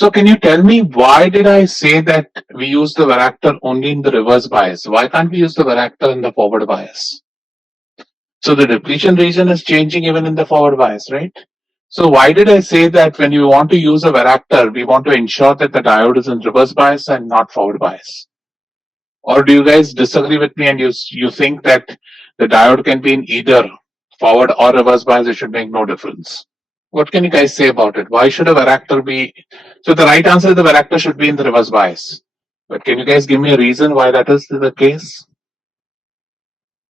So can you tell me why did I say that we use the varactor only in the reverse bias? Why can't we use the varactor in the forward bias? So the depletion region is changing even in the forward bias, right? So why did I say that when you want to use a varactor, we want to ensure that the diode is in reverse bias and not forward bias? Or do you guys disagree with me and you think that the diode can be in either forward or reverse bias? It should make no difference. What can you guys say about it? Why should a varactor be? So the right answer is the varactor should be in the reverse bias. But can you guys give me a reason why that is the case?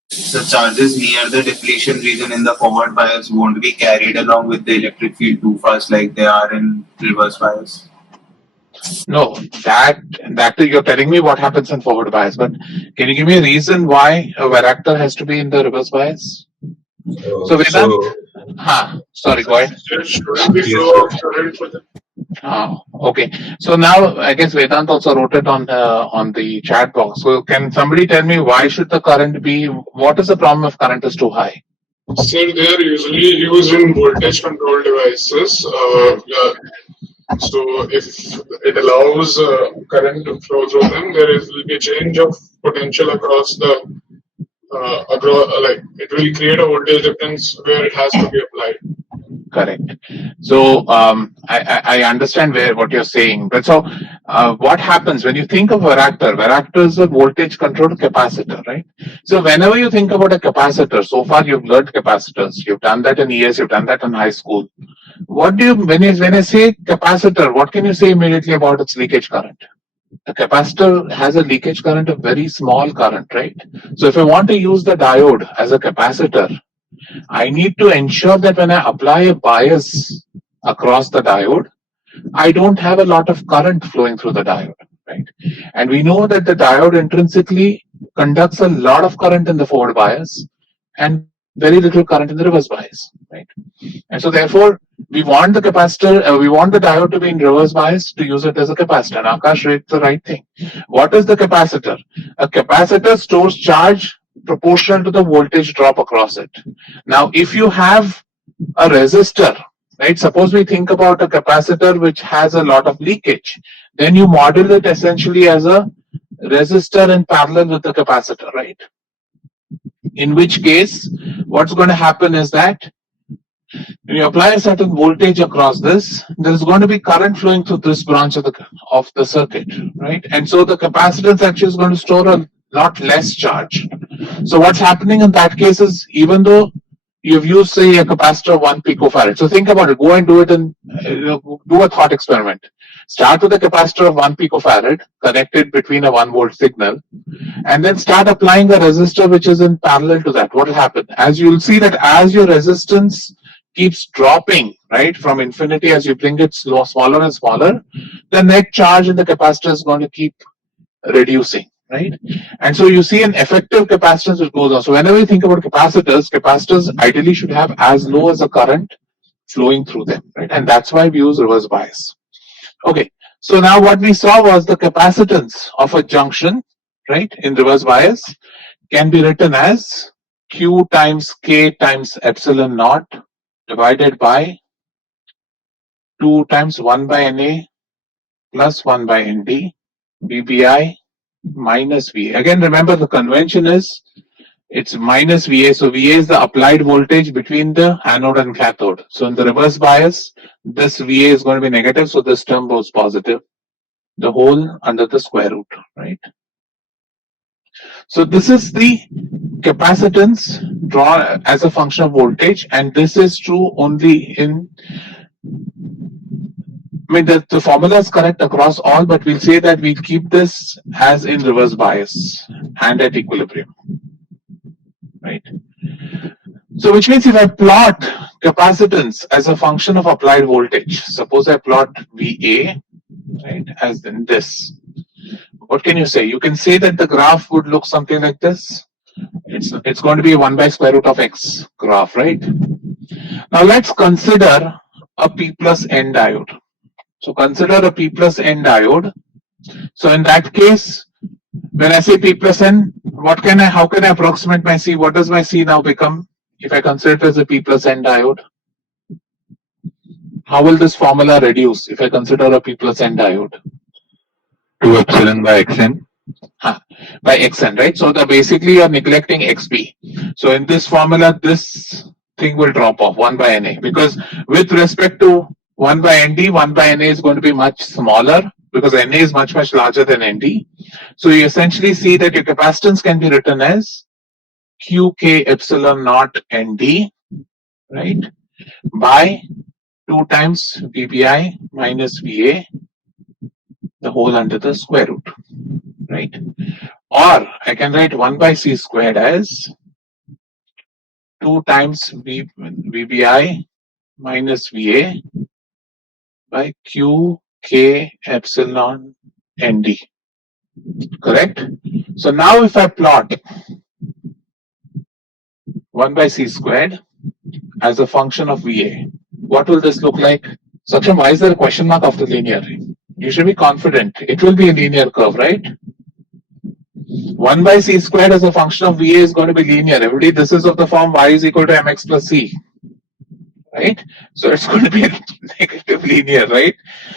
The charges near the depletion region in the forward bias won't be carried along with the electric field too fast like they are in reverse bias. No, that you're telling me what happens in forward bias. But can you give me a reason why a varactor has to be in the reverse bias? So Vedant, sorry, go ahead. There shouldn't be flow of current for the. Okay. So now I guess Vedant also wrote it on the chat box. So can somebody tell me why should the current be? What is the problem if current is too high? Sir, they are usually used in voltage control devices. So if it allows current to flow through them, there will be a change of potential across the like it will create a voltage difference where it has to be applied. Correct. So I understand what you're saying, but so what happens when you think of varactor? Varactor is a voltage controlled capacitor, right? So whenever you think about a capacitor, so far you've learned capacitors. You've done that in ES. You've done that in high school. What do you when I say capacitor? What can you say immediately about its leakage current? A capacitor has a leakage current of very small current, right? So if I want to use the diode as a capacitor, I need to ensure that when I apply a bias across the diode, I don't have a lot of current flowing through the diode, right? And we know that the diode intrinsically conducts a lot of current in the forward bias and very little current in the reverse bias, right? And so therefore, we want the capacitor, we want the diode to be in reverse bias to use it as a capacitor. And Akash raised the right thing. What is the capacitor? A capacitor stores charge proportional to the voltage drop across it. Now, if you have a resistor, right? Suppose we think about a capacitor which has a lot of leakage, then you model it essentially as a resistor in parallel with the capacitor, right? In which case, what's going to happen is that when you apply a certain voltage across this, there is going to be current flowing through this branch of the circuit, right? And so the capacitance actually is going to store a lot less charge. So what's happening in that case is, even though you've used, say, a capacitor of 1 picofarad, so think about it, go and do it and do a thought experiment. Start with a capacitor of 1 picofarad connected between a 1 volt signal, and then start applying a resistor which is in parallel to that. What will happen? As you'll see that as your resistance keeps dropping, right, from infinity, as you bring it smaller and smaller, the net charge in the capacitor is going to keep reducing, right? And so you see an effective capacitance which goes on. So whenever you think about capacitors ideally should have as low as a current flowing through them, right? And that's why we use reverse bias. Okay, so now what we saw was the capacitance of a junction, right, in reverse bias can be written as Q times K times epsilon naught divided by 2 times 1 by NA plus 1 by ND, VBI minus VA. Again, remember the convention is it's minus VA. So VA is the applied voltage between the anode and cathode. So in the reverse bias, this VA is going to be negative. So this term goes positive. The whole under the square root, right? So this is the capacitance drawn as a function of voltage, and this is true only in, I mean, the formula is correct across all, but we'll say that we'll keep this as in reverse bias and at equilibrium, right? So which means if I plot capacitance as a function of applied voltage, suppose I plot VA, right, as in this, what can you say? You can say that the graph would look something like this. It's going to be 1 by square root of x graph, right? Now let's consider a P plus N diode. So consider a P plus N diode. So in that case, when I say P plus N, how can I approximate my C? What does my C now become if I consider it as a P plus N diode? how will this formula reduce if I consider a P plus N diode? 2 epsilon by xn. By xn, right? So basically you're neglecting xp. So in this formula, this thing will drop off 1 by Na, because with respect to 1 by Nd, 1 by Na is going to be much smaller because Na is much larger than Nd. So you essentially see that your capacitance can be written as Qk epsilon naught Nd, right, by 2 times Vbi minus Va, the whole under the square root, right? Or I can write 1 by C squared as 2 times Vbi minus Va by Qk epsilon Nd, correct? So now if I plot 1 by C squared as a function of Va, what will this look like? Saksham, why is there a question mark after linear? You should be confident. It will be a linear curve, right? 1 by C squared as a function of Va is going to be linear. Everybody, this is of the form y is equal to mx plus c, right? So it's going to be negative linear, right?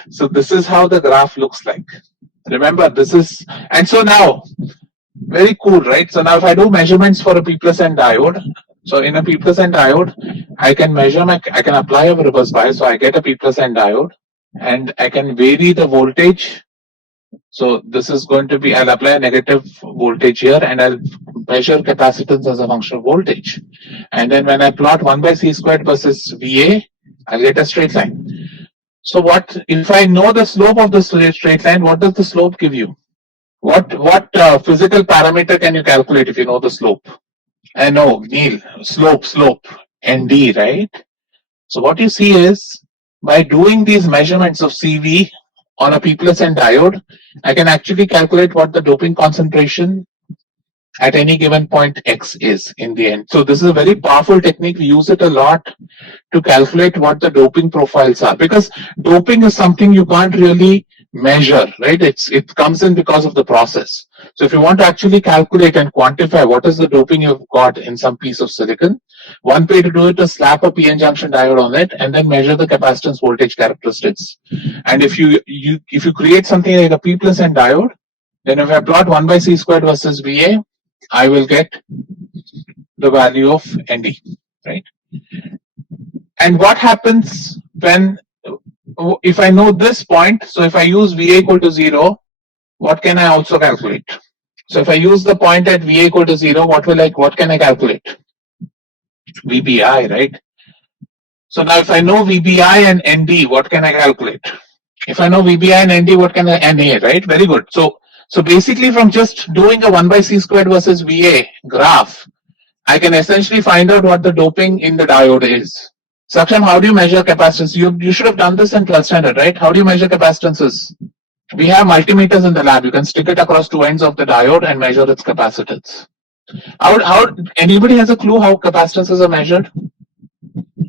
So this is how the graph looks like. Remember, this is, and so now, very cool, right? So now if I do measurements for a P plus N diode, so in a P plus N diode, I can measure I can apply a reverse bias, so I get a P plus N diode, and I can vary the voltage. So this is going to be, I'll apply a negative voltage here and I'll measure capacitance as a function of voltage. And then when I plot 1 by C squared versus Va, I'll get a straight line. So what, if I know the slope of the straight line, what does the slope give you? What physical parameter can you calculate if you know the slope? I know, Neil, slope, Nd, right? So what you see is, by doing these measurements of CV on a P plus N diode, I can actually calculate what the doping concentration at any given point X is in the end. So this is a very powerful technique. We use it a lot to calculate what the doping profiles are, because doping is something you can't really measure, right? It comes in because of the process. So if you want to actually calculate and quantify what is the doping you've got in some piece of silicon, one way to do it is slap a PN junction diode on it and then measure the capacitance voltage characteristics. And if you create something like a P plus N diode, then if I plot 1 by C squared versus Va, I will get the value of Nd, right? And what happens when, if I know this point, so if I use Va equal to 0, what can I also calculate? So if I use the point at Va equal to 0, what can I calculate? Vbi, right? So now if I know Vbi and Nd, what can I calculate? If I know Vbi and Nd, what can I, Na, right? Very good. So basically from just doing a 1 by C squared versus Va graph, I can essentially find out what the doping in the diode is. Saksham, how do you measure capacitance? You should have done this in 12th standard, right? How do you measure capacitances? We have multimeters in the lab. You can stick it across two ends of the diode and measure its capacitance. How anybody has a clue how capacitances are measured?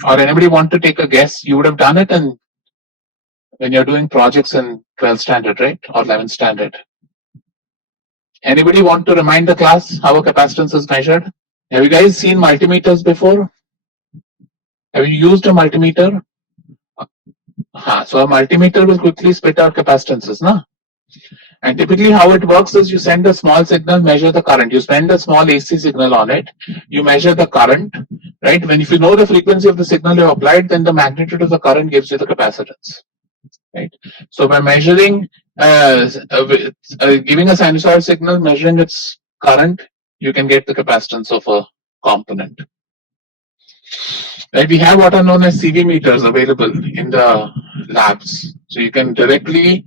Or anybody want to take a guess? You would have done it when you're doing projects in 12th standard, right? Or 11th standard. Anybody want to remind the class how a capacitance is measured? Have you guys seen multimeters before? Have you used a multimeter? So a multimeter will quickly spit out capacitances, no? And typically how it works is you send a small signal, measure the current. You send a small AC signal on it. You measure the current, right? If you know the frequency of the signal you applied, then the magnitude of the current gives you the capacitance, right? So by measuring, giving a sinusoid signal, measuring its current, you can get the capacitance of a component. Right, we have what are known as CV meters available in the labs. So you can directly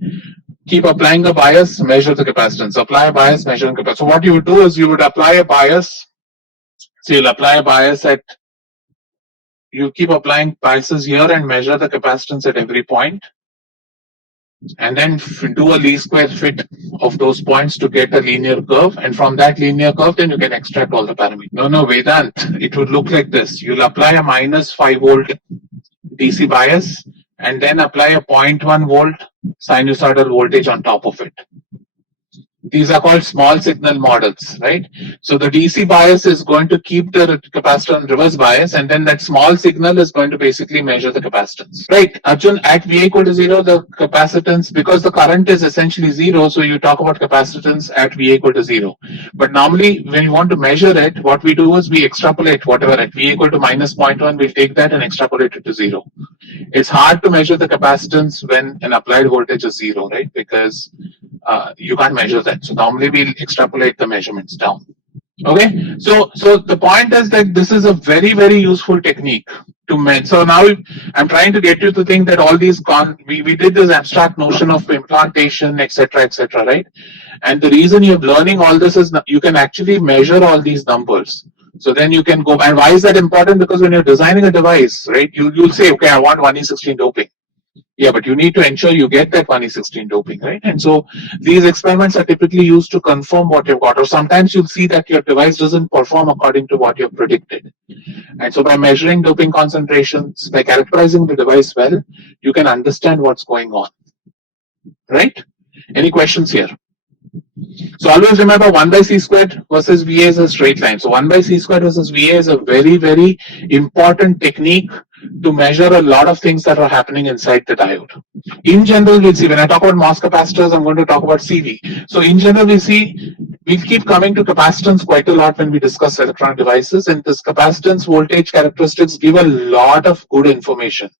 keep applying a bias, measure the capacitance. Apply a bias, measure the capacitance. So what you would do is you would apply a bias. So you'll apply a bias you keep applying biases here and measure the capacitance at every point. And then do a least square fit of those points to get a linear curve. And from that linear curve, then you can extract all the parameters. No, Vedant, it would look like this. You'll apply a minus 5 volt DC bias and then apply a 0.1 volt sinusoidal voltage on top of it. These are called small signal models, right? So the DC bias is going to keep the capacitor on reverse bias, and then that small signal is going to basically measure the capacitance. Right, Arjun, at V equal to 0, the capacitance, because the current is essentially 0, so you talk about capacitance at V equal to 0. But normally, when you want to measure it, what we do is we extrapolate whatever at V equal to minus 0.1, we'll take that and extrapolate it to 0. It's hard to measure the capacitance when an applied voltage is 0, right? Because you can't measure that. So normally we'll extrapolate the measurements down. Okay, so the point is that this is a very, very useful technique to measure. So now I'm trying to get you to think that all these we did this abstract notion of implantation, etc., right? And the reason you're learning all this is you can actually measure all these numbers. So then you can go, and why is that important? Because when you're designing a device, right, you'll say, okay, I want 1e16 doping. Yeah, but you need to ensure you get that 1e16 doping, right? And so these experiments are typically used to confirm what you've got, or sometimes you'll see that your device doesn't perform according to what you've predicted. And so by measuring doping concentrations, by characterizing the device well, you can understand what's going on, right? Any questions here? So always remember 1 by c squared versus VA is a straight line. So 1 by c squared versus VA is a very, very important technique to measure a lot of things that are happening inside the diode. In general, we'll see, when I talk about MOS capacitors, I'm going to talk about CV. So in general, we'll keep coming to capacitance quite a lot when we discuss electronic devices, and this capacitance voltage characteristics give a lot of good information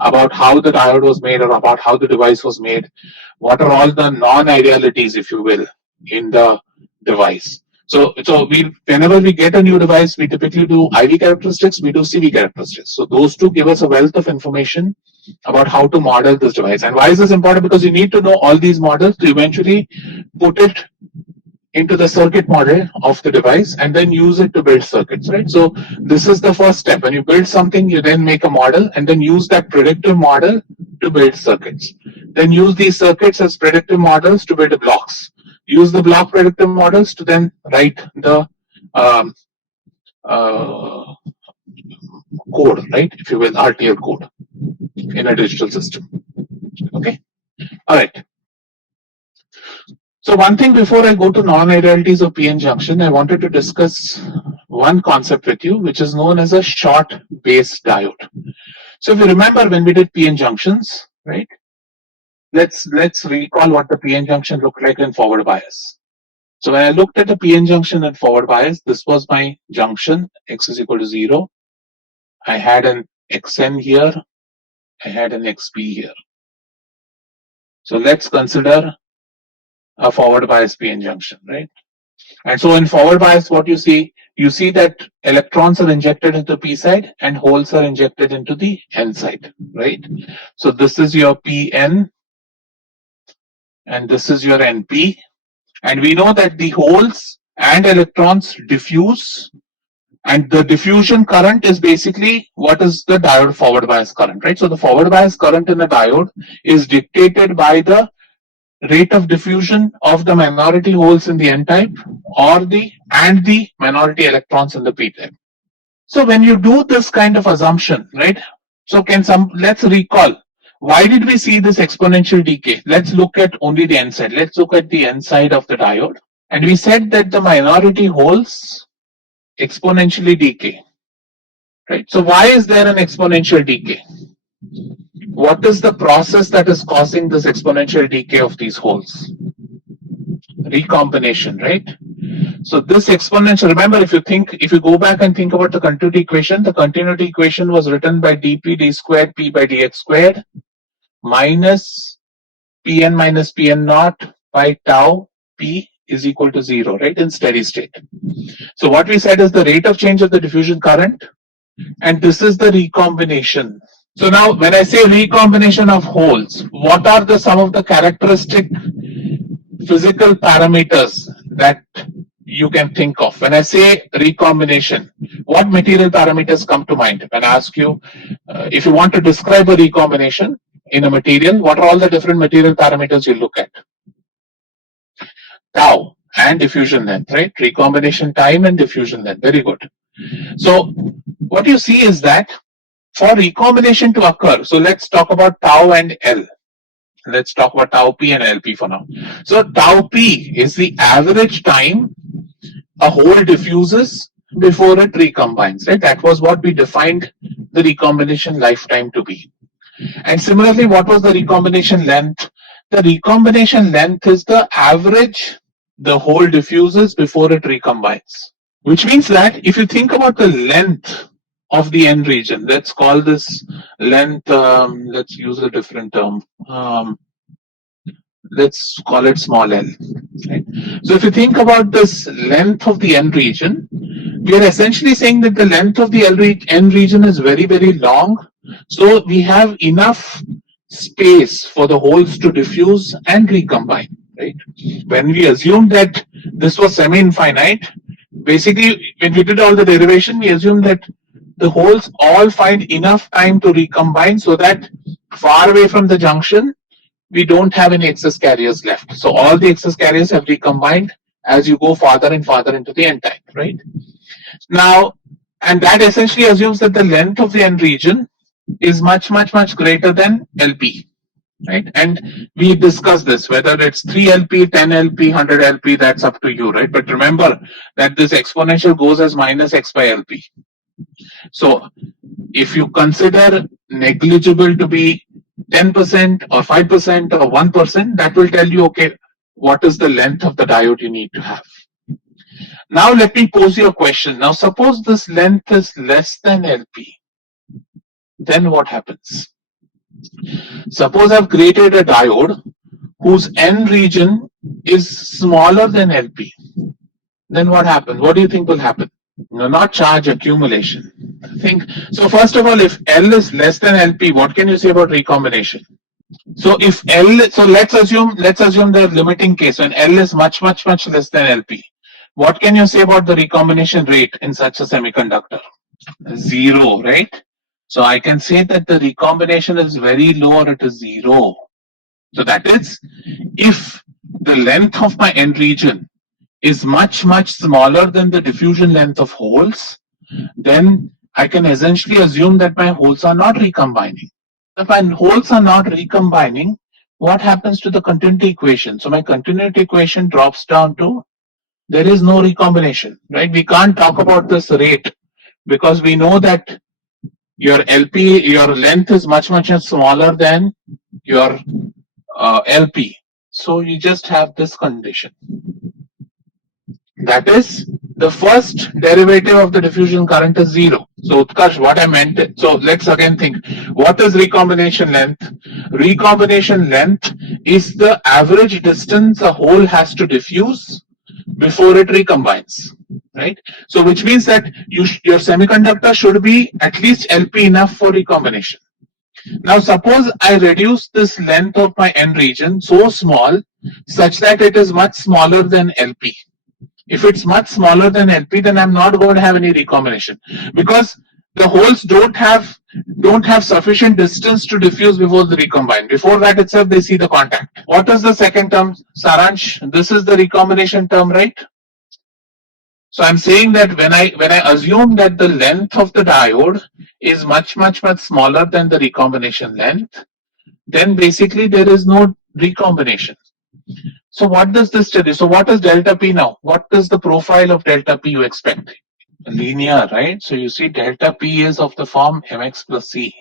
about how the diode was made or about how the device was made. What are all the non-idealities, if you will, in the device. So whenever we get a new device, we typically do IV characteristics, we do CV characteristics. So those two give us a wealth of information about how to model this device. And why is this important? Because you need to know all these models to eventually put it into the circuit model of the device and then use it to build circuits, right? So this is the first step. When you build something, you then make a model and then use that predictive model to build circuits. Then use these circuits as predictive models to build blocks. Use the block predictive models to then write the code, right? If you will, RTL code in a digital system. Okay. All right. So one thing before I go to non-idealities of PN junction, I wanted to discuss one concept with you, which is known as a short base diode. So if you remember when we did PN junctions, right? Let's recall what the PN junction looked like in forward bias. So when I looked at the PN junction in forward bias, this was my junction, x is equal to 0. I had an xn here, I had an xp here. So let's consider a forward bias PN junction, right? And so in forward bias, what you see that electrons are injected into P side and holes are injected into the N side, right? So this is your PN and this is your NP. And we know that the holes and electrons diffuse, and the diffusion current is basically what is the diode forward bias current, right? So the forward bias current in a diode is dictated by the rate of diffusion of the minority holes in the N type or the minority electrons in the P type. So when you do this kind of assumption, right? So let's recall, why did we see this exponential decay? Let's look at only the N side. Let's look at the N side of the diode. And we said that the minority holes exponentially decay, right? So why is there an exponential decay? What is the process that is causing this exponential decay of these holes? Recombination, right? So this exponential, remember, if you go back and think about the continuity equation was written by dp d squared p by dx squared minus pn naught by tau p is equal to 0, right, in steady state. So what we said is the rate of change of the diffusion current, and this is the recombination. So now when I say recombination of holes, what are some of the characteristic physical parameters that you can think of? When I say recombination, what material parameters come to mind? When I ask you, if you want to describe a recombination in a material, what are all the different material parameters you look at? Tau and diffusion length, right? Recombination time and diffusion length. Very good. So what you see is that for recombination to occur, so let's talk about tau and L, Let's talk about tau p and LP for now. So tau p is the average time a hole diffuses before it recombines, right? That was what we defined the recombination lifetime to be. And similarly, what was the recombination length? The recombination length is the average the hole diffuses before it recombines. Which means that if you think about the length of the N region, let's call this length, let's use a different term. Let's call it small l. Right? So if you think about this length of the N region, we are essentially saying that the length of the N region is very, very long. So we have enough space for the holes to diffuse and recombine. Right? When we assume that this was semi-infinite, basically when we did all the derivation, we assumed that the holes all find enough time to recombine so that far away from the junction, we don't have any excess carriers left. So all the excess carriers have recombined as you go farther and farther into the N type, right? Now, and that essentially assumes that the length of the N region is much, much, much greater than LP, right? And we discussed this, whether it's 3 LP, 10 LP, 100 LP, that's up to you, right? But remember that this exponential goes as minus x by LP. So if you consider negligible to be 10% or 5% or 1%, that will tell you, okay, what is the length of the diode you need to have. Now let me pose you a question. Now suppose this length is less than LP. Then what happens? Suppose I've created a diode whose N region is smaller than LP. Then what happens? What do you think will happen? No, not charge accumulation. Think so. First of all, if L is less than LP, what can you say about recombination? So if L, so let's assume the limiting case when L is much less than LP. What can you say about the recombination rate in such a semiconductor? 0, right? So I can say that the recombination is very low or it is 0. So that is, if the length of my N region is much smaller than the diffusion length of holes, then I can essentially assume that my holes are not recombining. If my holes are not recombining, what happens to the continuity equation? So my continuity equation drops down to there is no recombination, right? We can't talk about this rate because we know that your LP, your length is much smaller than your LP. So you just have this condition. That is, the first derivative of the diffusion current is 0. So Utkarsh, what I meant, so let's again think, what is recombination length? Recombination length is the average distance a hole has to diffuse before it recombines, right? So which means that your semiconductor should be at least LP enough for recombination. Now suppose I reduce this length of my N region so small such that it is much smaller than LP. If it's much smaller than LP, then I'm not going to have any recombination because the holes don't have sufficient distance to diffuse before they recombine. Before that itself, they see the contact. What is the second term, Saransh? This is the recombination term, right? So I'm saying that when I assume that the length of the diode is much smaller than the recombination length, then basically there is no recombination. So what does this tell you? So what is delta P now? What is the profile of delta P you expect? Linear, right? So you see delta P is of the form mx plus c.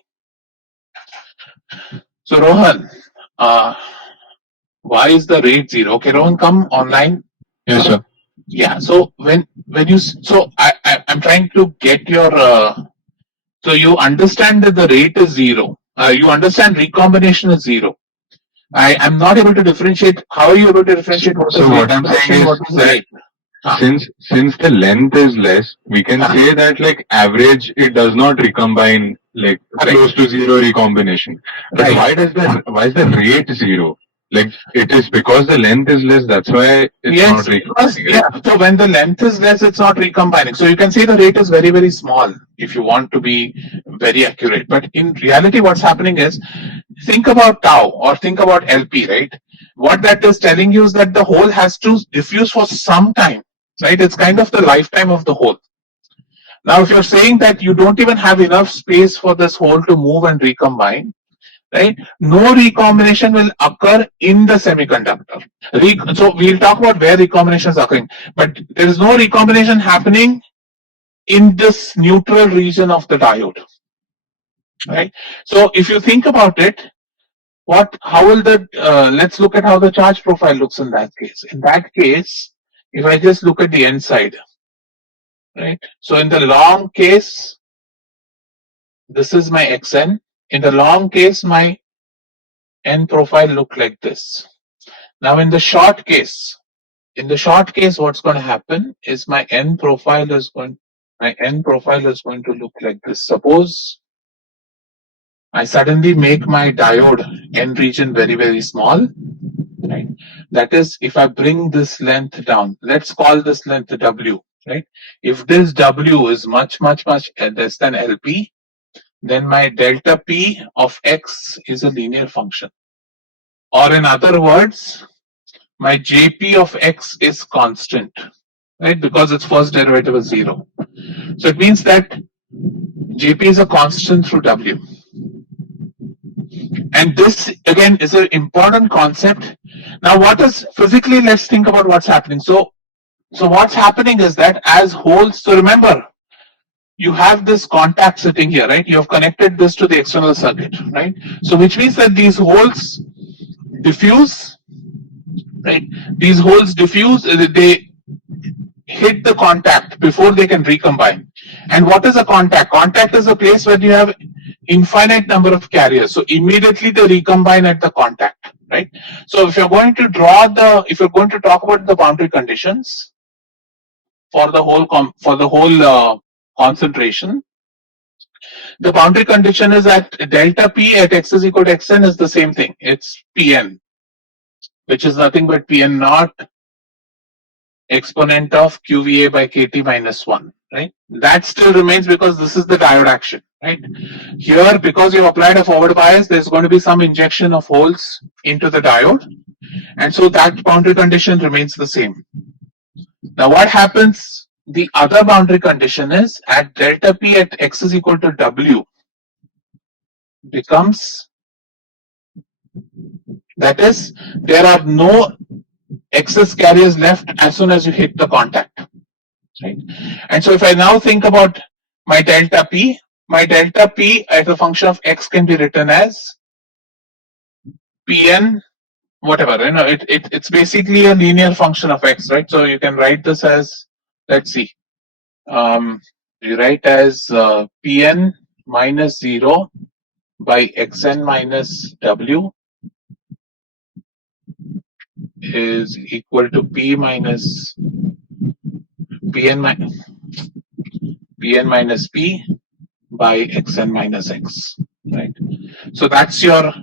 So Rohan, why is the rate 0? Okay, Rohan, come online. Yes, sir. Yeah. So when you, so I'm trying to get your. So you understand that the rate is 0. You understand recombination is 0. I'm not able to differentiate. How are you able to differentiate what is So what I'm saying is that since the length is less, we can say that like average it does not recombine like close to 0 recombination. But why is the rate 0? Like it is because the length is less, that's why it's not recombining. Yeah. So when the length is less, it's not recombining. So you can say the rate is very small if you want to be very accurate. But in reality, what's happening is, think about tau or think about LP, right? What that is telling you is that the hole has to diffuse for some time, right? It's kind of the lifetime of the hole. Now, if you're saying that you don't even have enough space for this hole to move and recombine, right? No recombination will occur in the semiconductor. So we'll talk about where recombination is occurring, but there is no recombination happening in this neutral region of the diode, right? So if you think about it, how will let's look at how the charge profile looks in that case. In that case, if I just look at the N side, right? So in the long case, this is my Xn. In the long case, my N profile look like this. Now in the short case, what's going to happen is my N profile is going to look like this. Suppose I suddenly make my diode N region very, very small, right? That is, if I bring this length down, let's call this length W, right? If this W is much less than LP, then my delta P of X is a linear function. Or in other words, my JP of X is constant, right? Because its first derivative is 0. So it means that JP is a constant through W. And this again is an important concept. Now what is physically, let's think about what's happening. So what's happening is that as holes, so remember, you have this contact sitting here, right? You have connected this to the external circuit, right? So which means that these holes diffuse, right? These holes diffuse, they hit the contact before they can recombine. And what is a contact? Contact is a place where you have infinite number of carriers. So immediately they recombine at the contact, right? So if you're going to talk about the boundary conditions for the whole concentration, the boundary condition is that delta P at X is equal to Xn is the same thing. It's Pn, which is nothing but Pn naught exponent of QVA by KT minus 1, right? That still remains because this is the diode action, right? Here, because you've applied a forward bias, there's going to be some injection of holes into the diode, and so that boundary condition remains the same. Now what happens, the other boundary condition is at delta P at X is equal to W becomes, that is, there are no excess carriers left as soon as you hit the contact, right? And so if I now think about my delta P as a function of X can be written as Pn whatever, you know, it's basically a linear function of X, right? So you can write this as, let's see, you write as Pn minus 0 by Xn minus W is equal to Pn minus P by Xn minus X, right? So that's your,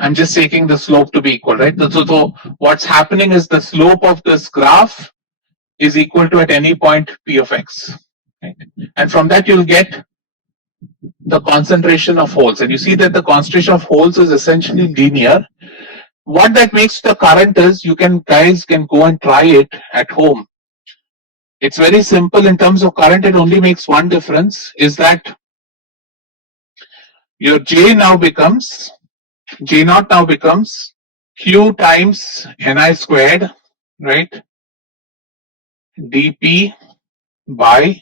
I'm just taking the slope to be equal, right? So what's happening is the slope of this graph is equal to at any point P of X, right? And from that you'll get the concentration of holes, and you see that the concentration of holes is essentially linear. What that makes the current is, guys can go and try it at home. It's very simple in terms of current. It only makes one difference, is that your J naught now becomes Q times Ni squared, right? dP by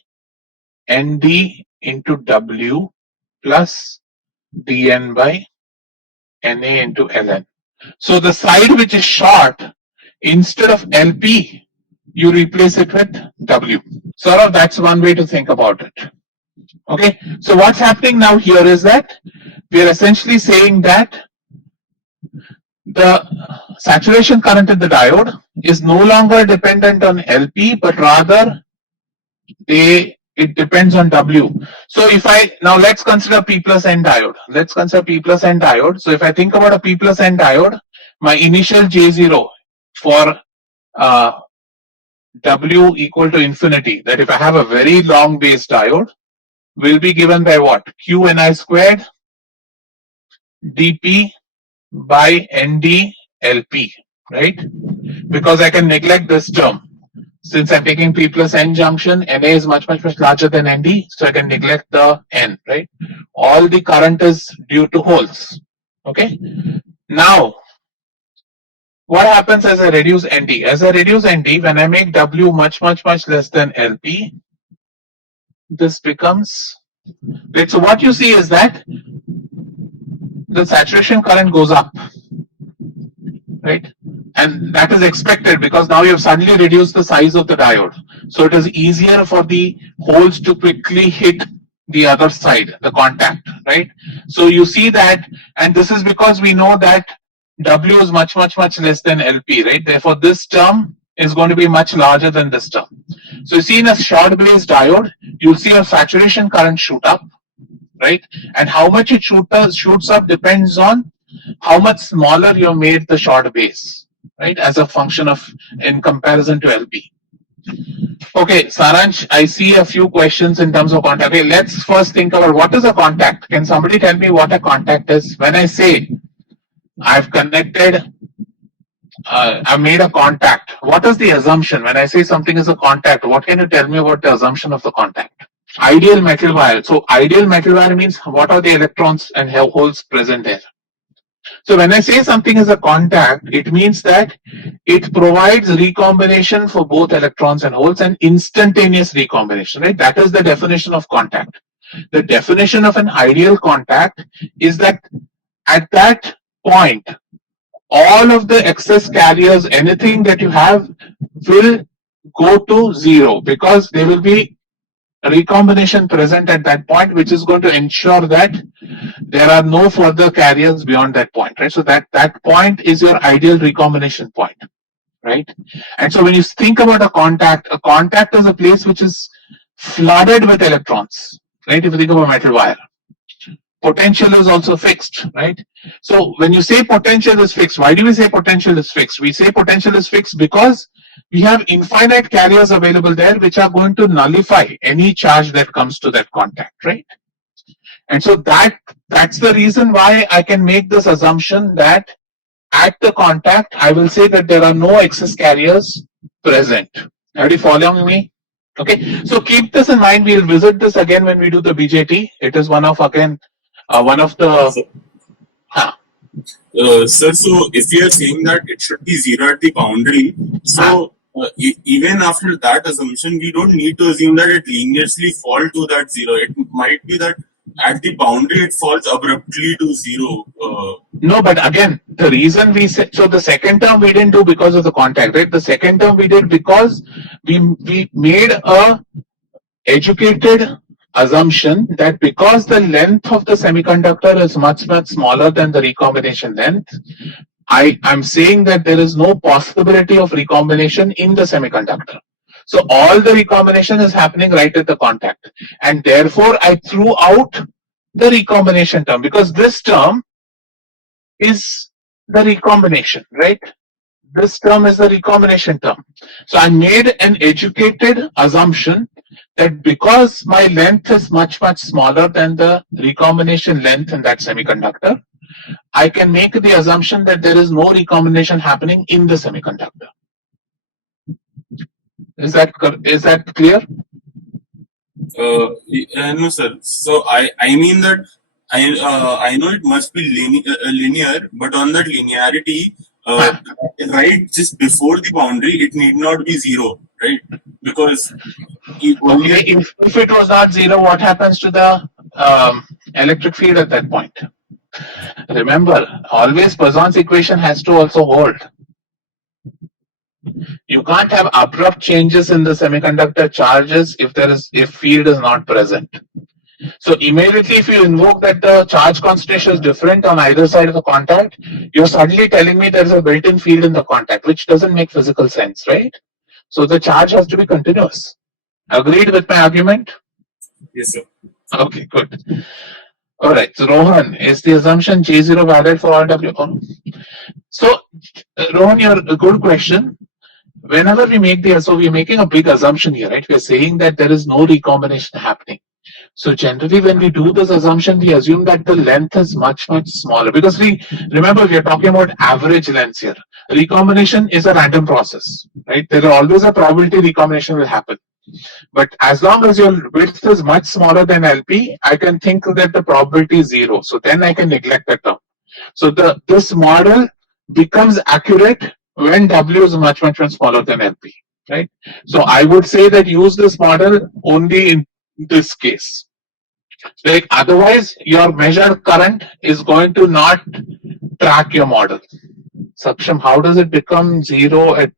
Nd into W plus Dn by Na into Ln. So the side which is short, instead of LP, you replace it with W. So that's one way to think about it. Okay, so what's happening now here is that we are essentially saying that the saturation current in the diode is no longer dependent on LP, but rather it depends on W. So if now let's consider P plus N diode. So if I think about a P plus N diode, my initial J0 for W equal to infinity, that if I have a very long base diode, will be given by what? Q Ni squared dP by Nd Lp, right? Because I can neglect this term. Since I'm taking P plus N junction, Na is much larger than Nd, so I can neglect the N, right? All the current is due to holes, Okay. Now, what happens as I reduce ND? As I reduce ND, when I make W much less than LP, this becomes, right? So what you see is that the saturation current goes up, right? And that is expected because now you have suddenly reduced the size of the diode. So it is easier for the holes to quickly hit the other side, the contact, right? So you see that, and this is because we know that W is much less than LP, right? Therefore, this term is going to be much larger than this term. So you see in a short base diode, you'll see a saturation current shoot up, right? And how much it shoots up depends on how much smaller you made the short base, right? As a function of, in comparison to LP. Okay, Saransh, I see a few questions in terms of contact. Okay, let's first think about what is a contact. Can somebody tell me what a contact is? When I say I've connected, I've made a contact, what is the assumption? When I say something is a contact, what can you tell me about the assumption of the contact? Ideal metal wire. So ideal metal wire means what are the electrons and holes present there? So when I say something is a contact, it means that it provides recombination for both electrons and holes and instantaneous recombination, right? That is the definition of contact. The definition of an ideal contact is that at that point, all of the excess carriers, anything that you have, will go to zero because there will be recombination present at that point, which is going to ensure that there are no further carriers beyond that point, right? So that point is your ideal recombination point, right? And so when you think about a contact is a place which is flooded with electrons, right? If you think about metal wire, potential is also fixed, right? So when you say potential is fixed, why do we say potential is fixed? We say potential is fixed because we have infinite carriers available there which are going to nullify any charge that comes to that contact, right? And so that's the reason why I can make this assumption that at the contact, I will say that there are no excess carriers present. Are you following me? Okay, so keep this in mind. We'll visit this again when we do the BJT. It is one of the Sir, so if you are saying that it should be zero at the boundary, so even after that assumption, we don't need to assume that it linearly fall to that zero. It might be that at the boundary it falls abruptly to zero. No, but again, the reason we said, so the second term we didn't do because of the contact, right? The second term we did because we made a educated assumption that because the length of the semiconductor is much smaller than the recombination length, I'm saying that there is no possibility of recombination in the semiconductor. So all the recombination is happening right at the contact, and therefore I threw out the recombination term because this term is the recombination, right? This term is the recombination term. So I made an educated assumption that because my length is much smaller than the recombination length in that semiconductor, I can make the assumption that there is no recombination happening in the semiconductor. Is that clear? No, sir. So I mean that I know it must be linear, but on that linearity, right just before the boundary, it need not be zero, right? Because if it was not zero, what happens to the electric field at that point? Remember, always Poisson's equation has to also hold. You can't have abrupt changes in the semiconductor charges if field is not present. So immediately if you invoke that the charge concentration is different on either side of the contact, you're suddenly telling me there's a built-in field in the contact, which doesn't make physical sense, right? So the charge has to be continuous. Agreed with my argument? Yes, sir. Okay, good. All right, so Rohan, is the assumption J0 valid for RW? So Rohan, a good question. Whenever we make so we're making a big assumption here, right? We're saying that there is no recombination happening. So generally when we do this assumption, we assume that the length is much smaller because remember we are talking about average lengths here. Recombination is a random process, right? There is always a probability recombination will happen. But as long as your width is much smaller than LP, I can think that the probability is zero. So then I can neglect that term. So this model becomes accurate when W is much smaller than LP, right? So I would say that use this model only in this case. Like otherwise, your measured current is going to not track your model. Saksham, how does it become zero at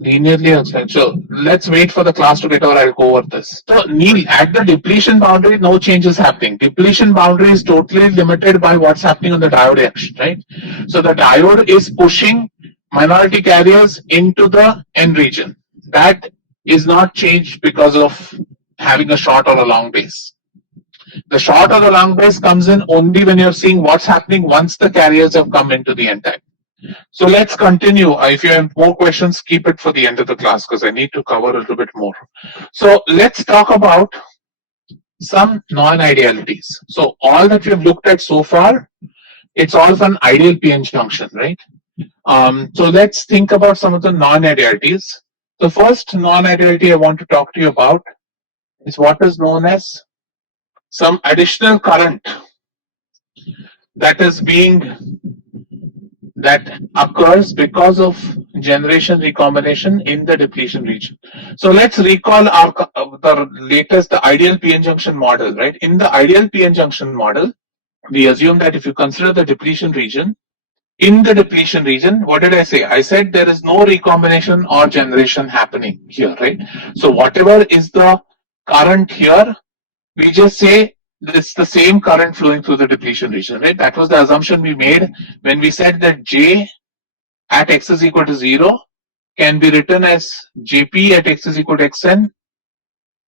linearly exponential? Let's wait for the class to get over. I'll go over this. So, Neil, at the depletion boundary, no change is happening. Depletion boundary is totally limited by what's happening on the diode action, right? So the diode is pushing minority carriers into the N region. That is not changed because of having a short or a long base. The short or the long base comes in only when you're seeing what's happening once the carriers have come into the N type. So let's continue. If you have more questions, keep it for the end of the class because I need to cover a little bit more. So let's talk about some non-idealities. So all that we have looked at so far, it's all of an ideal PN junction, right? So let's think about some of the non-idealities. The first non-ideality I want to talk to you about is what is known as some additional current that occurs because of generation recombination in the depletion region. So let's recall the ideal PN junction model, right? In the ideal PN junction model, we assume that if you consider the depletion region, in the depletion region, what did I say? I said there is no recombination or generation happening here, right? So whatever is the current here, we just say it's the same current flowing through the depletion region, right? That was the assumption we made when we said that J at x is equal to 0 can be written as Jp at x is equal to xn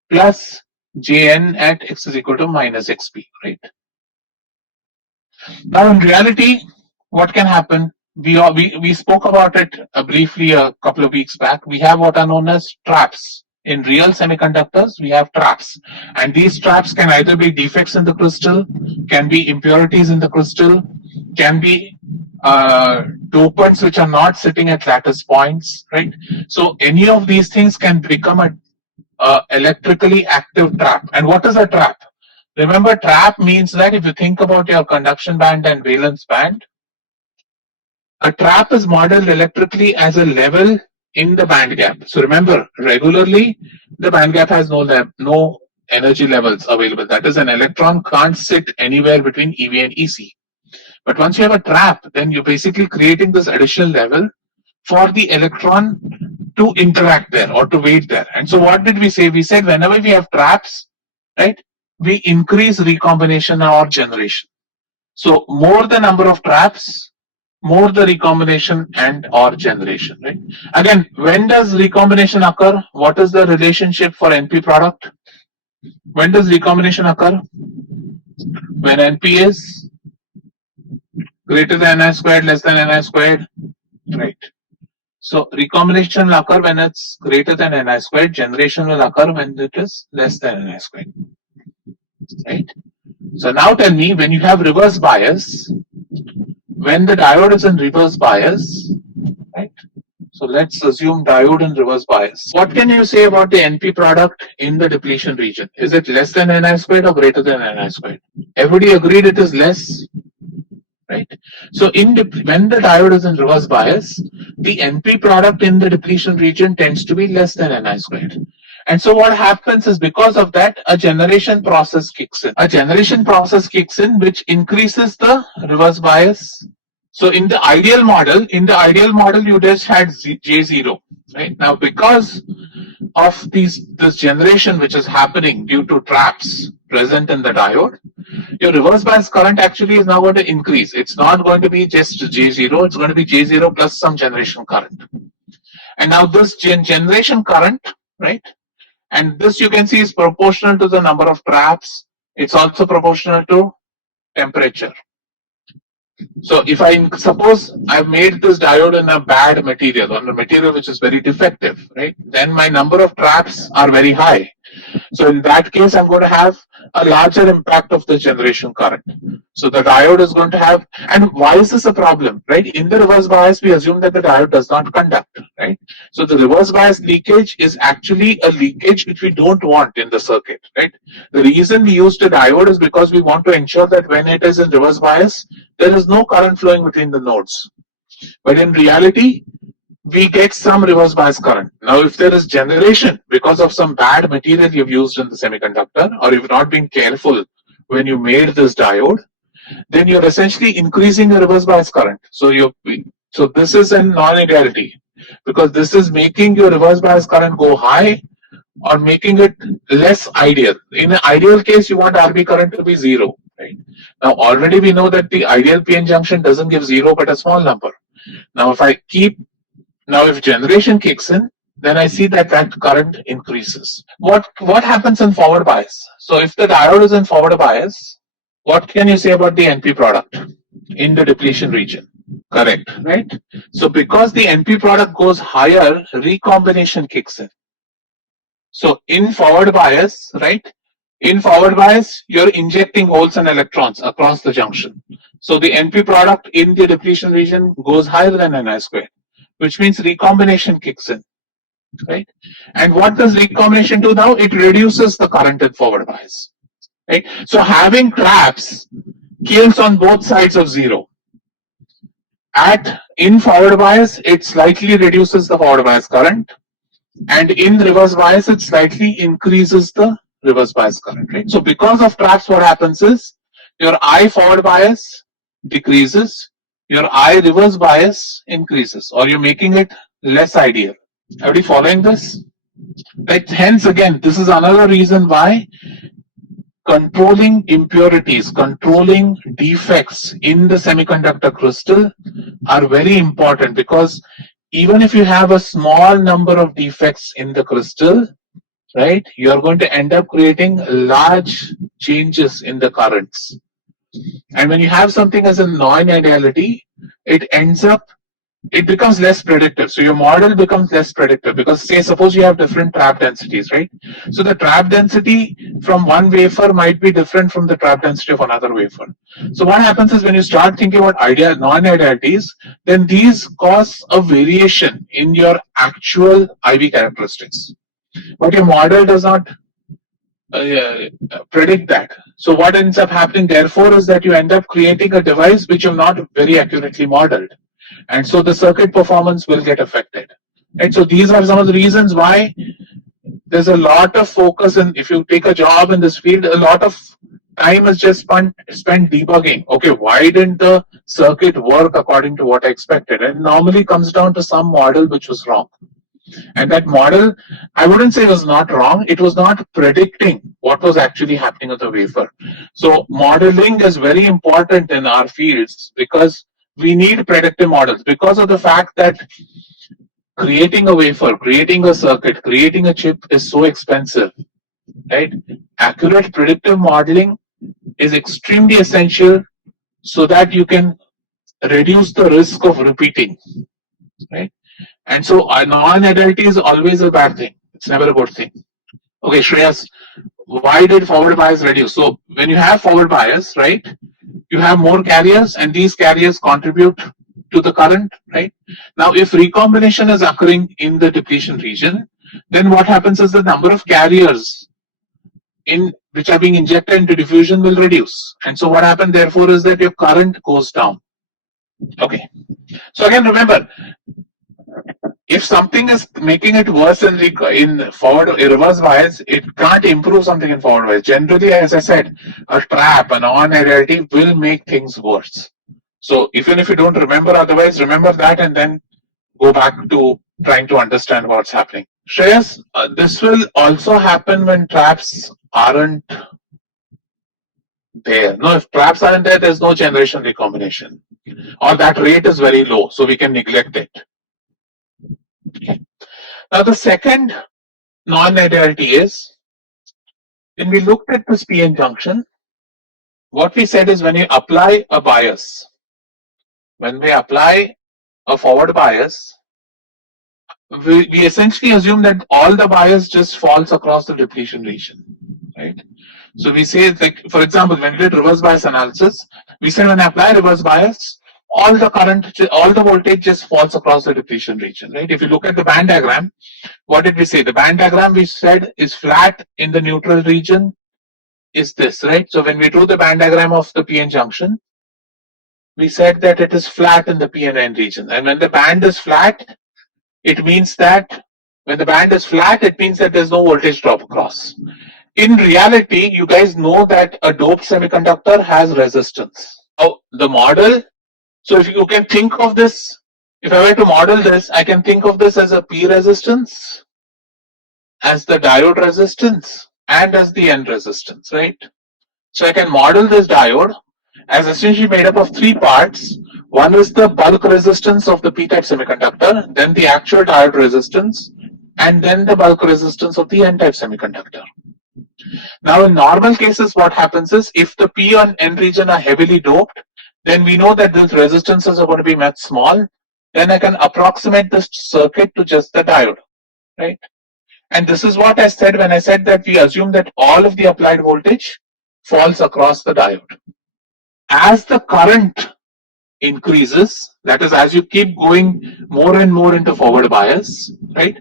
plus Jn at x is equal to minus xp, right? Now in reality, what can happen? We spoke about it briefly a couple of weeks back. We have what are known as traps. In real semiconductors, we have traps, and these traps can either be defects in the crystal, can be impurities in the crystal, can be dopants which are not sitting at lattice points, right? So any of these things can become a electrically active trap. And what is a trap? Remember, trap means that if you think about your conduction band and valence band, a trap is modeled electrically as a level in the band gap. So remember, regularly the band gap has no energy levels available. That is, an electron can't sit anywhere between EV and EC. But once you have a trap, then you're basically creating this additional level for the electron to interact there or to wait there. And so what did we say? We said whenever we have traps, right, we increase recombination or generation. So more the number of traps, more the recombination and or generation, right? Again, when does recombination occur? What is the relationship for NP product? When does recombination occur? When NP is greater than Ni squared, less than Ni squared, right? So recombination will occur when it's greater than Ni squared. Generation will occur when it is less than Ni squared, right? So now tell me, when you have reverse bias, when the diode is in reverse bias, right? So let's assume diode in reverse bias. What can you say about the NP product in the depletion region? Is it less than Ni squared or greater than Ni squared? Everybody agreed it is less, right? So when the diode is in reverse bias, the NP product in the depletion region tends to be less than Ni squared. And so what happens is, because of that, a generation process kicks in. A generation process kicks in which increases the reverse bias. So in the ideal model, you just had J0, right? Now because of this generation which is happening due to traps present in the diode, your reverse bias current actually is now going to increase. It's not going to be just J0, it's going to be J0 plus some generation current. And now this generation current, right? And this you can see is proportional to the number of traps. It's also proportional to temperature. So if I suppose I've made this diode in a bad material, on a material which is very defective, right? Then my number of traps are very high. So in that case, I'm going to have a larger impact of the generation current. So the diode is going to have, and why is this a problem, right? In the reverse bias, we assume that the diode does not conduct, right? So the reverse bias leakage is actually a leakage which we don't want in the circuit, right? The reason we used a diode is because we want to ensure that when it is in reverse bias, there is no current flowing between the nodes. But in reality, we get some reverse bias current. Now, if there is generation because of some bad material you've used in the semiconductor, or you've not been careful when you made this diode, then you're essentially increasing the reverse bias current. So this is a non-ideality, because this is making your reverse bias current go high or making it less ideal. In an ideal case, you want RB current to be 0. Right? Now, already we know that the ideal PN junction doesn't give 0 but a small number. Now, if generation kicks in, then I see that current increases. What happens in forward bias? So if the diode is in forward bias, what can you say about the NP product in the depletion region? Correct, right? So because the NP product goes higher, recombination kicks in. So in forward bias, right? In forward bias, you're injecting holes and electrons across the junction. So the NP product in the depletion region goes higher than Ni squared, which means recombination kicks in, right? And what does recombination do now? It reduces the current in forward bias, right? So having traps kills on both sides of 0. In forward bias, it slightly reduces the forward bias current, and in reverse bias, it slightly increases the reverse bias current, right? So because of traps, what happens is your I forward bias decreases, your I reverse bias increases, or you're making it less ideal. Are we following this? Right. Hence, again, this is another reason why controlling impurities, controlling defects in the semiconductor crystal are very important, because even if you have a small number of defects in the crystal, right, you are going to end up creating large changes in the currents. And when you have something as a non-ideality, it becomes less predictive. So your model becomes less predictive, because suppose you have different trap densities, right? So the trap density from one wafer might be different from the trap density of another wafer. So what happens is when you start thinking about non-idealities, then these cause a variation in your actual IV characteristics. But your model does not predict that. So what ends up happening, therefore, is that you end up creating a device which you've not very accurately modeled. And so the circuit performance will get affected. And so these are some of the reasons why there's a lot of focus, and if you take a job in this field, a lot of time is just spent debugging. Okay, why didn't the circuit work according to what I expected? And it normally comes down to some model which was wrong. And that model, I wouldn't say was not wrong, it was not predicting what was actually happening with the wafer. So modeling is very important in our fields, because we need predictive models, because of the fact that creating a wafer, creating a circuit, creating a chip is so expensive, right? Accurate predictive modeling is extremely essential so that you can reduce the risk of repeating, right? And so non-ideality is always a bad thing. It's never a good thing. Okay, Shreyas, why did forward bias reduce? So when you have forward bias, right, you have more carriers, and these carriers contribute to the current, right? Now, if recombination is occurring in the depletion region, then what happens is the number of carriers which are being injected into diffusion will reduce. And so what happens, therefore, is that your current goes down. Okay. So again, remember, if something is making it worse in reverse bias, it can't improve something in forward bias. Generally, as I said, a trap, a non-ideality will make things worse. So even if you don't remember otherwise, remember that and then go back to trying to understand what's happening. Shreyas, this will also happen when traps aren't there. No, if traps aren't there, there's no generation recombination, or that rate is very low, so we can neglect it. Okay. Now the second non-ideality is, when we looked at this PN junction, what we said is when you apply a bias, when we apply a forward bias, we essentially assume that all the bias just falls across the depletion region, right? So we say, like, for example, when we did reverse bias analysis, we said when I apply reverse bias, all the voltage just falls across the depletion region, right? If you look at the band diagram, what did we say? The band diagram we said is flat in the neutral region is this, right? So when we drew the band diagram of the PN junction, we said that it is flat in the PNN region. And when the band is flat, it means that when the band is flat, it means that there's no voltage drop across. In reality, you guys know that a doped semiconductor has resistance. Oh, the model. So if you can think of this, if I were to model this, I can think of this as a P resistance, as the diode resistance, and as the N resistance, right? So I can model this diode as essentially made up of three parts. One is the bulk resistance of the P-type semiconductor, then the actual diode resistance, and then the bulk resistance of the N-type semiconductor. Now in normal cases, what happens is if the P and N region are heavily doped, then we know that these resistances are going to be much small. Then I can approximate this circuit to just the diode, right? And this is what I said when I said that we assume that all of the applied voltage falls across the diode. As the current increases, that is, as you keep going more and more into forward bias, right?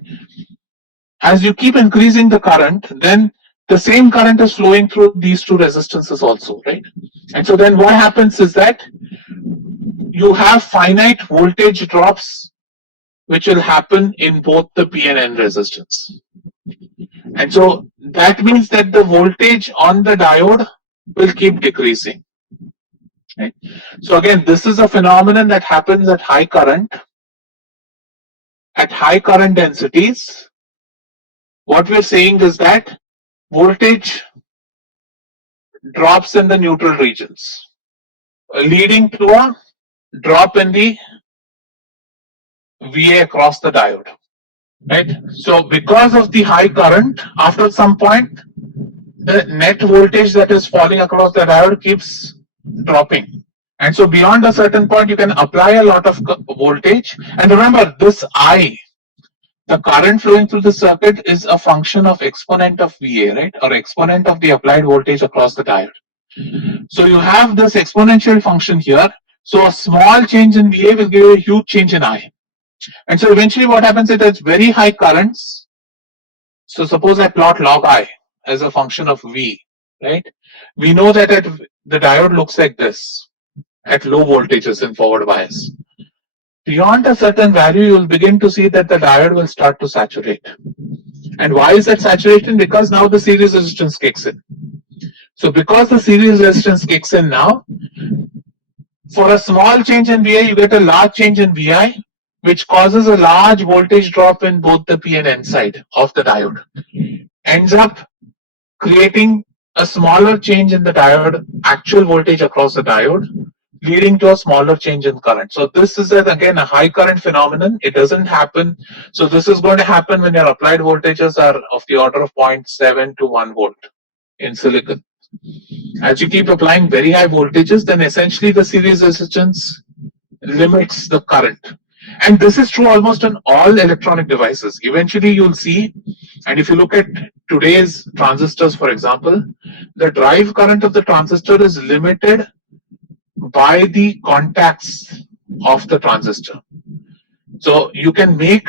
As you keep increasing the current, then the same current is flowing through these two resistances also, right? And so then what happens is that you have finite voltage drops which will happen in both the P and N resistance. And so that means that the voltage on the diode will keep decreasing. Right? So again, this is a phenomenon that happens at high current densities. What we're saying is that voltage drops in the neutral regions, leading to a drop in the VA across the diode. Right? So because of the high current, after some point, the net voltage that is falling across the diode keeps dropping. And so beyond a certain point, you can apply a lot of voltage. And remember, this I, the current flowing through the circuit, is a function of exponent of VA, right? Or exponent of the applied voltage across the diode. So you have this exponential function here. So a small change in VA will give you a huge change in I. And so eventually what happens is that it's very high currents. So suppose I plot log I as a function of V, right? We know that the diode looks like this at low voltages in forward bias. Beyond a certain value, you will begin to see that the diode will start to saturate. And why is that saturation? Because now the series resistance kicks in. So because the series resistance kicks in now, for a small change in VI, you get a large change in VI, which causes a large voltage drop in both the P and N side of the diode. Ends up creating a smaller change in the diode, actual voltage across the diode, leading to a smaller change in current. So this is again a high current phenomenon. It doesn't happen. So this is going to happen when your applied voltages are of the order of 0.7 to 1 volt in silicon. As you keep applying very high voltages, then essentially the series resistance limits the current. And this is true almost on all electronic devices. Eventually you'll see, and if you look at today's transistors, for example, the drive current of the transistor is limited by the contacts of the transistor. So you can make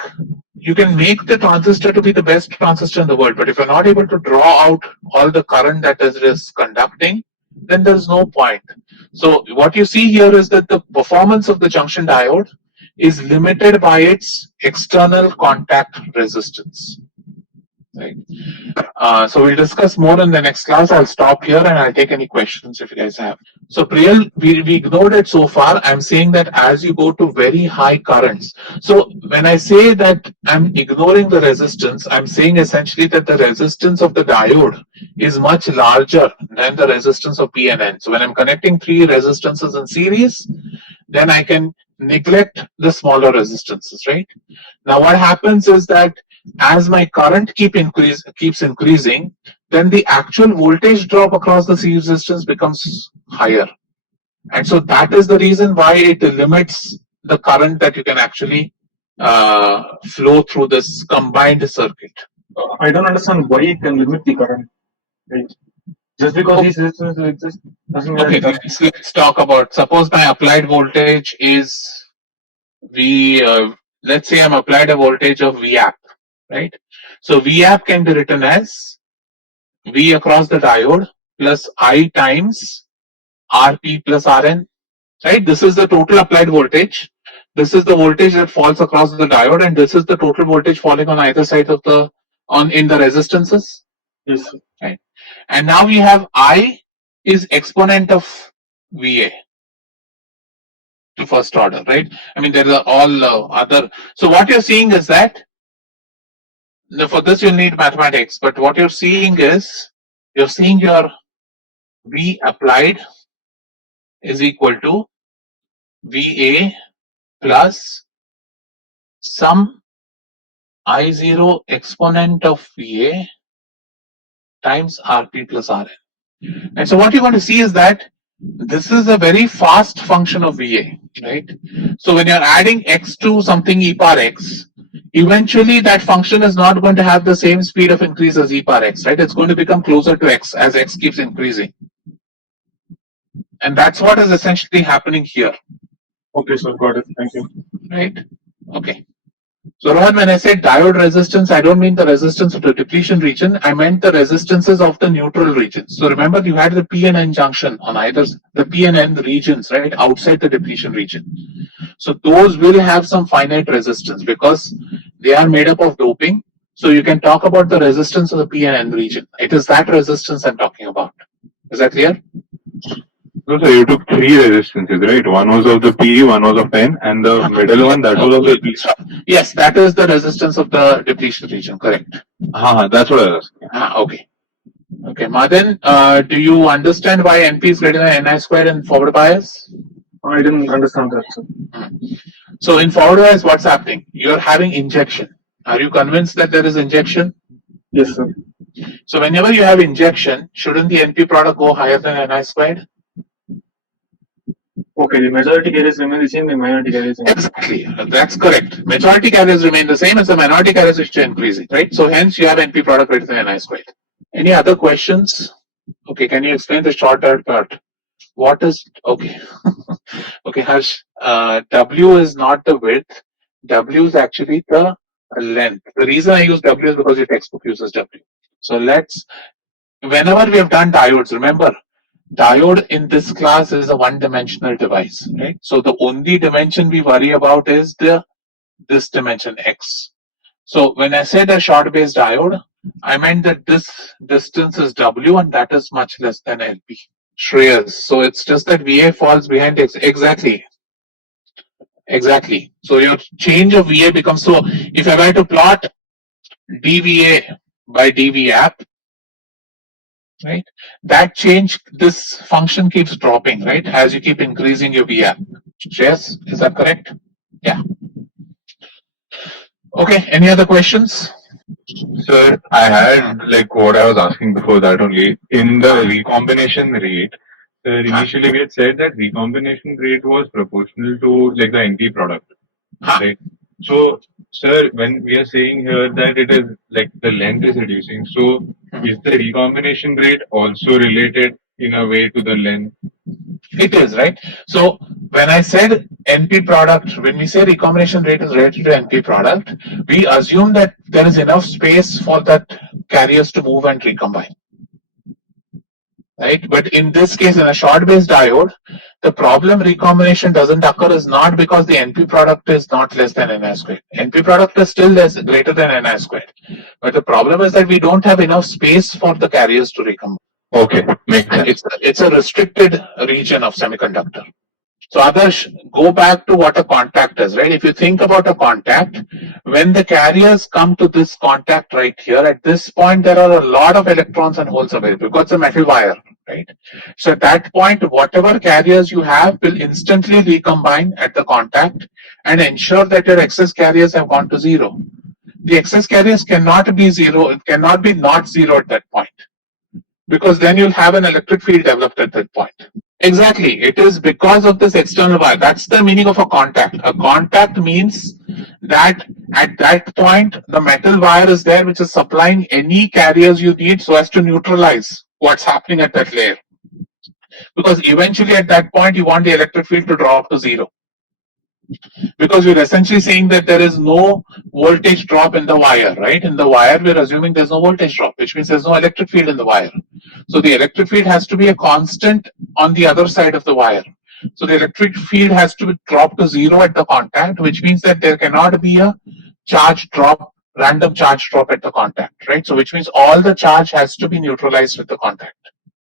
the transistor to be the best transistor in the world, but if you're not able to draw out all the current that it is conducting, then there's no point. So what you see here is that the performance of the junction diode is limited by its external contact resistance. Right. So we'll discuss more in the next class. I'll stop here and I'll take any questions if you guys have. So Priyal, we ignored it so far. I'm saying that as you go to very high currents. So when I say that I'm ignoring the resistance, I'm saying essentially that the resistance of the diode is much larger than the resistance of P and N. So when I'm connecting three resistances in series, then I can neglect the smaller resistances, right? Now what happens is that as my current keeps increasing, then the actual voltage drop across the series resistance becomes higher. And so that is the reason why it limits the current that you can actually flow through this combined circuit. I don't understand why it can limit the current. Right? Just because these resistors exist doesn't mean Okay, let's talk about, suppose my applied voltage is let's say I'm applied a voltage of Vap, right? So Vap can be written as V across the diode plus I times Rp plus Rn, right? This is the total applied voltage. This is the voltage that falls across the diode, and this is the total voltage falling on either side of the in the resistances. Yes, sir. Right. And now we have I is exponent of Va to first order, right? I mean, there are all other. So what you're seeing is that for this you'll need mathematics, but what you're seeing is you're seeing your V applied is equal to Va plus some I0 exponent of Va times Rp plus Rn. And so what you're going to see is that this is a very fast function of Va, right? So when you're adding x to something e power x, eventually that function is not going to have the same speed of increase as e power x, right? It's going to become closer to x as x keeps increasing. And that's what is essentially happening here. Okay, sir, got it. Thank you. Right? Okay. So Rohan, when I said diode resistance, I don't mean the resistance of the depletion region. I meant the resistances of the neutral region. So remember, you had the P and N junction on either the P and N regions, right, outside the depletion region. So those will have some finite resistance because they are made up of doping. So you can talk about the resistance of the P and N region. It is that resistance I'm talking about. Is that clear? No, so you took three resistances, right? One was of the P, one was of N, and the middle one, that was of the P. Yes, that is the resistance of the depletion region, correct. That's what I was asking. Okay. Okay, Madan, do you understand why NP is greater than Ni squared in forward bias? I didn't understand that, sir. So in forward bias, what's happening? You're having injection. Are you convinced that there is injection? Yes, sir. So whenever you have injection, shouldn't the NP product go higher than Ni squared? Okay, the majority carriers remain the same, the minority carriers remain. Exactly, that's correct. Majority carriers remain the same as the minority carriers which are increasing, right? So hence you have NP product greater than Ni squared. Any other questions? Okay, can you explain the short diode part? What is, okay. Okay, Harsh, W is not the width. W is actually the length. The reason I use W is because your textbook uses W. So whenever we have done diodes, remember, diode in this class is a one-dimensional device, right? So the only dimension we worry about is this dimension X. So when I said a short-based diode, I meant that this distance is W and that is much less than LP. Shreyas. So it's just that VA falls behind X. Exactly. Exactly. So your change of VA becomes, so if I were to plot dVA by dVAP, right, that change, this function keeps dropping, right, as you keep increasing your VAP. Shreyas, is that correct? Yeah. Okay, any other questions? Sir, I had like what I was asking before that only. In the recombination rate, initially we had said that recombination rate was proportional to like the NP product. Right? So, sir, when we are saying here that it is like the length is reducing, so is the recombination rate also related in a way to the length? It is, right? So when I said NP product, when we say recombination rate is related to NP product, we assume that there is enough space for that carriers to move and recombine. Right? But in this case, in a short-based diode, the problem recombination doesn't occur is not because the NP product is not less than Ni squared. NP product is still greater than Ni squared. But the problem is that we don't have enough space for the carriers to recombine. Okay, makes sense. It's a restricted region of semiconductor. So Adarsh, go back to what a contact is, right? If you think about a contact, when the carriers come to this contact right here, at this point, there are a lot of electrons and holes available because it's a metal wire, right? So at that point, whatever carriers you have will instantly recombine at the contact and ensure that your excess carriers have gone to zero. The excess carriers cannot be zero, it cannot be not zero at that point, because then you'll have an electric field developed at that point. Exactly. It is because of this external wire. That's the meaning of a contact. A contact means that at that point, the metal wire is there which is supplying any carriers you need so as to neutralize what's happening at that layer. Because eventually at that point you want the electric field to drop to zero. Because we're essentially saying that there is no voltage drop in the wire, right? In the wire, we're assuming there's no voltage drop, which means there's no electric field in the wire. So the electric field has to be a constant on the other side of the wire. So the electric field has to drop to zero at the contact, which means that there cannot be a charge drop, random charge drop at the contact, right? So which means all the charge has to be neutralized with the contact.